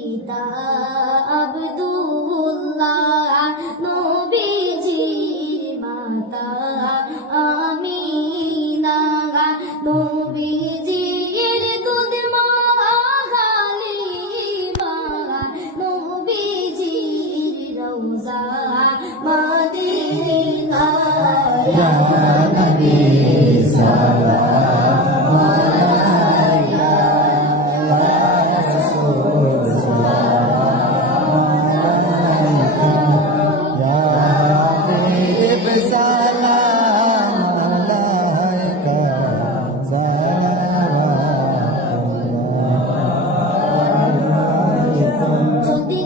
পিতা আব্দুল্লাহ, নবীজির মাতা আমিনা, নবীজির দুধ মা হালিমা, নবীজির রওজা মদিনা। ইয়া নবী সালাম আলাইকা, ইয়া রাসূল সালাম আলাইকা, ইয়া হাবিব সালাম আলাইকা, সালাওয়াতুল্লাহ আলাইকুম। যদি